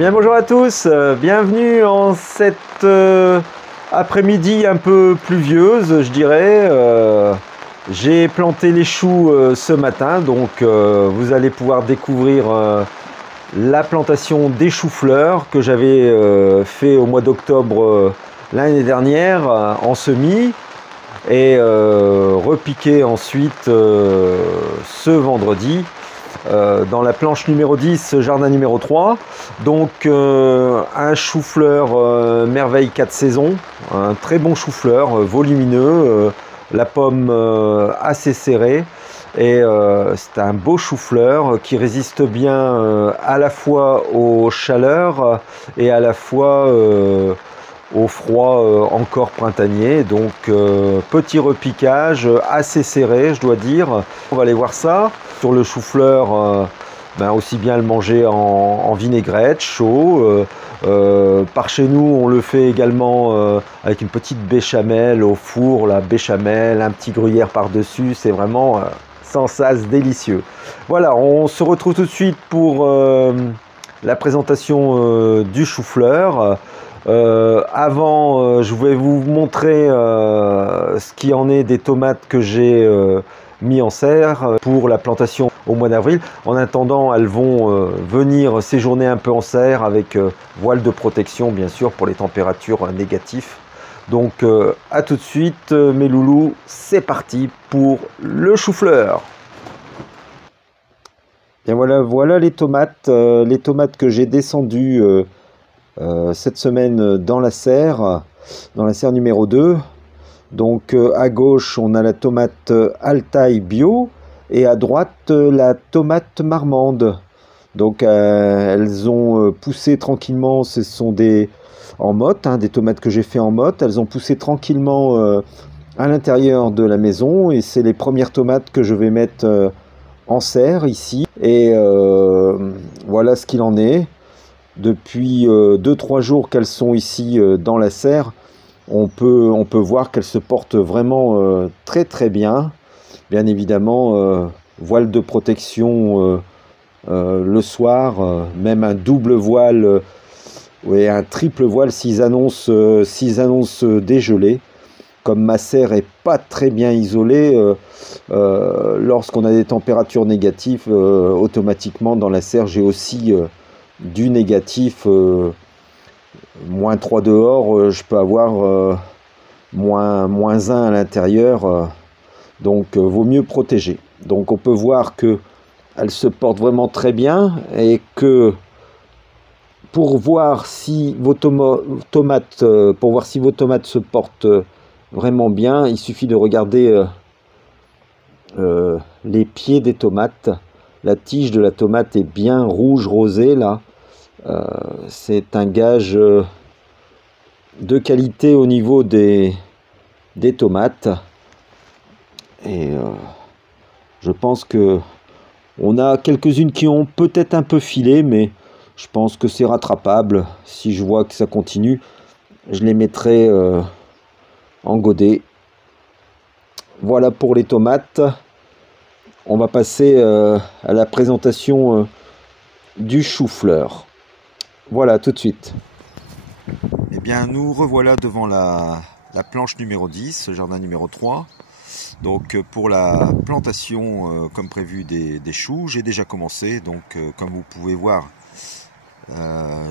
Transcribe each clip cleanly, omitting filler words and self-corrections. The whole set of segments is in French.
Bien, bonjour à tous, bienvenue en cette après-midi un peu pluvieuse, je dirais. J'ai planté les choux ce matin, donc vous allez pouvoir découvrir la plantation des choux-fleurs que j'avais fait au mois d'octobre l'année dernière en semis et repiqué ensuite ce vendredi. Dans la planche numéro 10, jardin numéro 3. Donc un chou-fleur merveille 4 saisons, un très bon chou-fleur volumineux, la pomme assez serrée. Et c'est un beau chou-fleur qui résiste bien à la fois aux chaleurs et à la fois au froid encore printanier. Donc petit repiquage assez serré, je dois dire. On va aller voir ça. Sur le chou-fleur, aussi bien le manger en vinaigrette, chaud. Par chez nous, on le fait également avec une petite béchamel au four, la béchamel, un petit gruyère par-dessus. C'est vraiment sans sas délicieux. Voilà, on se retrouve tout de suite pour la présentation du chou-fleur. Avant, je vais vous montrer ce qui en est des tomates que j'ai mis en serre pour la plantation au mois d'avril. En attendant, elles vont venir séjourner un peu en serre avec voile de protection, bien sûr, pour les températures négatives. Donc, à tout de suite, mes loulous, c'est parti pour le chou-fleur. Bien voilà les tomates que j'ai descendues cette semaine dans la serre numéro 2. Donc à gauche on a la tomate Altaï bio et à droite la tomate marmande. Donc elles ont poussé tranquillement, ce sont en motte, des tomates que j'ai fait en motte. Elles ont poussé tranquillement à l'intérieur de la maison et c'est les premières tomates que je vais mettre en serre ici. Et voilà ce qu'il en est. Depuis 2-3 jours qu'elles sont ici dans la serre, on peut voir qu'elles se portent vraiment très très bien. Bien évidemment, voile de protection le soir, même un double voile et un triple voile s'ils annoncent dégelé. Comme ma serre est pas très bien isolée, lorsqu'on a des températures négatives, automatiquement dans la serre j'ai aussi du négatif. Moins 3 dehors, je peux avoir moins 1 à l'intérieur, donc vaut mieux protéger. Donc on peut voir que elle se porte vraiment très bien et que pour voir si vos tomates se portent vraiment bien, il suffit de regarder les pieds des tomates. La tige de la tomate est bien rouge rosé là. C'est un gage de qualité au niveau des tomates et je pense que on a quelques-unes qui ont peut-être un peu filé, mais je pense que c'est rattrapable. Si je vois que ça continue, je les mettrai en godet. Voilà pour les tomates. On va passer à la présentation du chou-fleur. Voilà, tout de suite. Eh bien, nous revoilà devant la planche numéro 10, jardin numéro 3. Donc, pour la plantation, comme prévu, des choux, j'ai déjà commencé. Donc, comme vous pouvez voir,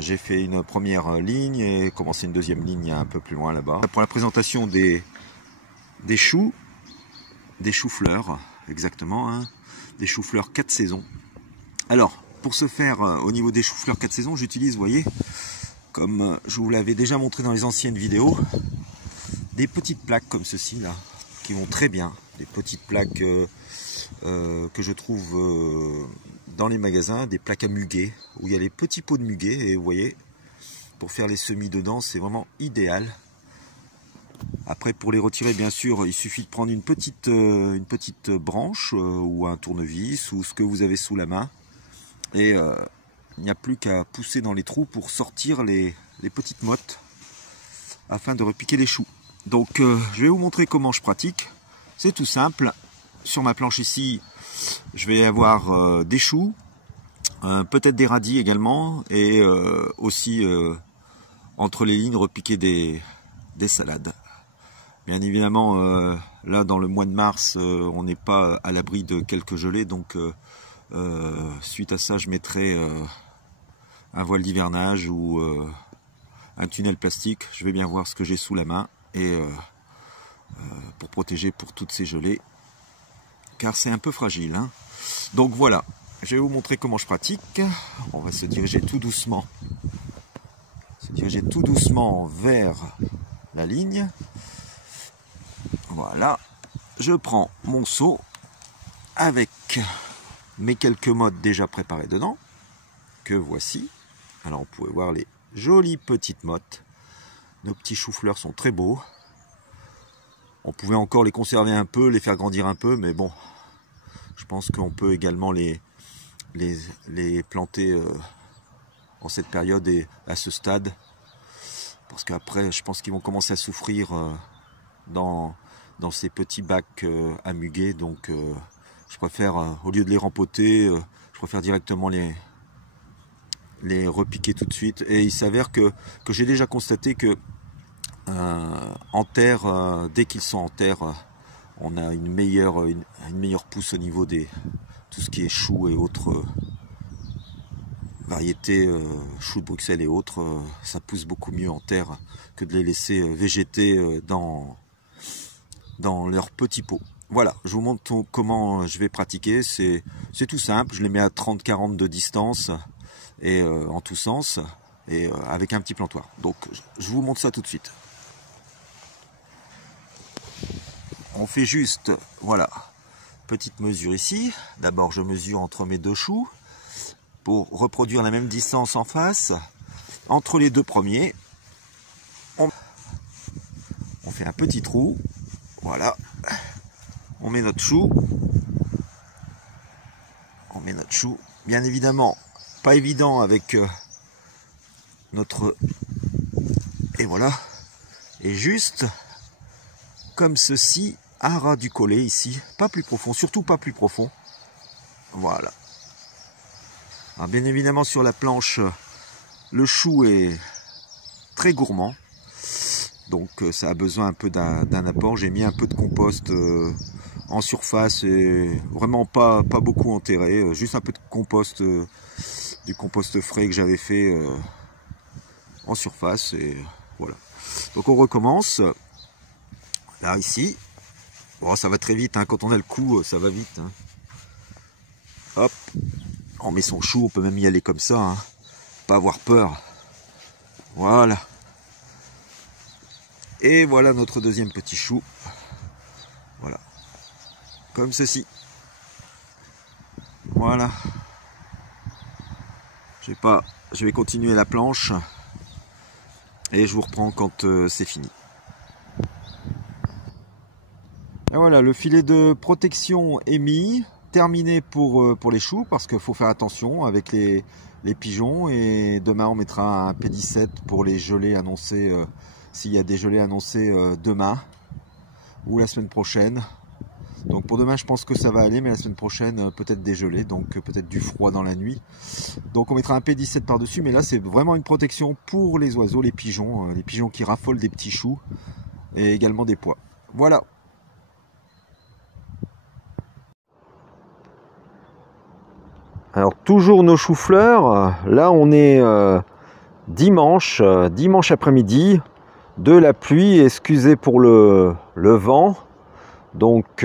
j'ai fait une première ligne et commencé une deuxième ligne un peu plus loin là-bas. Pour la présentation des choux, des choux-fleurs, exactement, des choux-fleurs 4 saisons. Alors, pour ce faire, au niveau des choux-fleurs 4 saisons, j'utilise, vous voyez, comme je vous l'avais déjà montré dans les anciennes vidéos, des petites plaques comme ceci là, qui vont très bien. Des petites plaques que je trouve dans les magasins, des plaques à muguet, où il y a les petits pots de muguet, et vous voyez, pour faire les semis dedans, c'est vraiment idéal. Après, pour les retirer, bien sûr, il suffit de prendre une petite branche ou un tournevis, ou ce que vous avez sous la main. Et il n'y a plus qu'à pousser dans les trous pour sortir les petites mottes afin de repiquer les choux. Donc je vais vous montrer comment je pratique. C'est tout simple. Sur ma planche ici, je vais avoir des choux. Peut-être des radis également, et aussi entre les lignes repiquer des salades. Bien évidemment, là dans le mois de mars, on n'est pas à l'abri de quelques gelées, donc suite à ça, je mettrai un voile d'hivernage ou un tunnel plastique. Je vais bien voir ce que j'ai sous la main et pour protéger pour toutes ces gelées, car c'est un peu fragile, hein. Donc voilà, je vais vous montrer comment je pratique. On va se diriger tout doucement. Vers la ligne. Voilà, je prends mon seau avec mes quelques mottes déjà préparées dedans, que voici. Alors, vous pouvez voir les jolies petites mottes. Nos petits choux-fleurs sont très beaux. On pouvait encore les conserver un peu, les faire grandir un peu, mais bon, je pense qu'on peut également les planter en cette période et à ce stade. Parce qu'après, je pense qu'ils vont commencer à souffrir dans ces petits bacs à muguet. Donc, je préfère, au lieu de les rempoter, je préfère directement les repiquer tout de suite. Et il s'avère que j'ai déjà constaté que en terre, dès qu'ils sont en terre, on a une meilleure pousse au niveau des tout ce qui est choux et autres variétés, choux de Bruxelles et autres. Ça pousse beaucoup mieux en terre que de les laisser végéter dans leurs petits pots. Voilà, je vous montre comment je vais pratiquer. C'est tout simple, je les mets à 30-40 de distance et en tous sens, et avec un petit plantoir. Donc je vous montre ça tout de suite. On fait juste, voilà, petite mesure ici. D'abord je mesure entre mes deux choux pour reproduire la même distance en face. Entre les deux premiers, on fait un petit trou. Voilà, on met notre chou. Bien évidemment, pas évident avec notre... Et voilà. Et juste comme ceci, à ras du collet ici. Pas plus profond, surtout pas plus profond. Voilà. Alors bien évidemment, sur la planche, le chou est très gourmand. Donc ça a besoin un peu d'un apport. J'ai mis un peu de compost en surface et vraiment pas beaucoup enterré. Juste un peu de compost, du compost frais que j'avais fait en surface. Et voilà. Donc on recommence. Là ici. Bon, ça va très vite, hein. Quand on a le coup, ça va vite, hein. Hop. On met son chou, on peut même y aller comme ça, hein. Pas avoir peur. Voilà. Et voilà notre deuxième petit chou. Voilà. Comme ceci. Voilà. Je vais continuer la planche. Et je vous reprends quand c'est fini. Et voilà, le filet de protection est mis. Terminé pour les choux, parce qu'il faut faire attention avec les pigeons. Et demain, on mettra un P17 pour les gelées annoncées. S'il y a des gelées annoncées demain ou la semaine prochaine. Donc pour demain je pense que ça va aller, mais la semaine prochaine peut-être des gelées, donc peut-être du froid dans la nuit. Donc on mettra un P17 par dessus, mais là c'est vraiment une protection pour les oiseaux, les pigeons qui raffolent des petits choux et également des pois. Voilà. Alors toujours nos choux-fleurs, là on est dimanche après-midi. De la pluie, excusez pour le vent, donc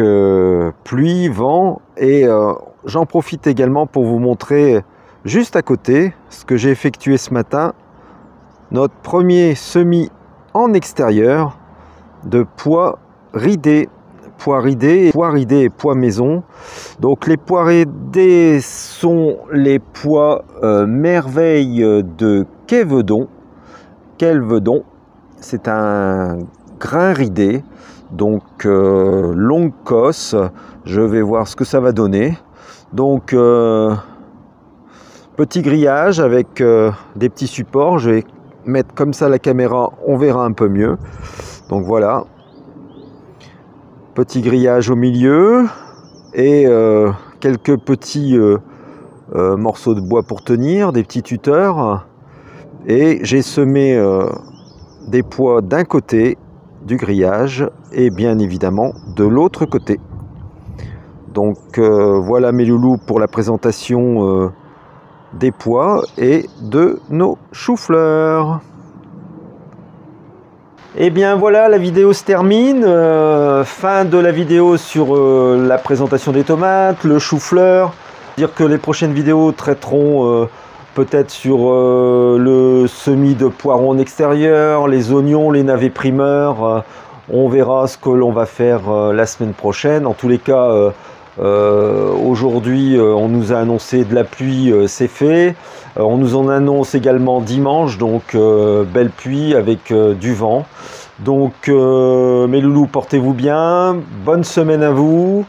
pluie, vent, et j'en profite également pour vous montrer juste à côté ce que j'ai effectué ce matin, notre premier semis en extérieur de pois ridés et pois maison. Donc les pois ridés sont les pois merveille de Kelvedon. C'est un grain ridé, donc longue cosse. Je vais voir ce que ça va donner. Donc petit grillage avec des petits supports. Je vais mettre comme ça la caméra, on verra un peu mieux. Donc voilà, petit grillage au milieu et quelques petits morceaux de bois pour tenir, des petits tuteurs. Et j'ai semé des pois d'un côté du grillage et bien évidemment de l'autre côté. Donc voilà mes loulous pour la présentation des pois et de nos choux-fleurs. Et bien voilà, la vidéo se termine. Fin de la vidéo sur la présentation des tomates, le chou-fleur. Dire que les prochaines vidéos traiteront peut-être sur le semis de poireaux en extérieur, les oignons, les navets primeurs. On verra ce que l'on va faire la semaine prochaine. En tous les cas, aujourd'hui, on nous a annoncé de la pluie, c'est fait. On nous en annonce également dimanche, donc belle pluie avec du vent. Donc mes loulous, portez-vous bien. Bonne semaine à vous.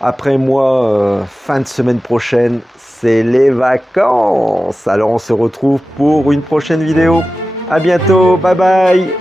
Après moi, fin de semaine prochaine, c'est les vacances. Alors on se retrouve pour une prochaine vidéo. À bientôt, bye bye.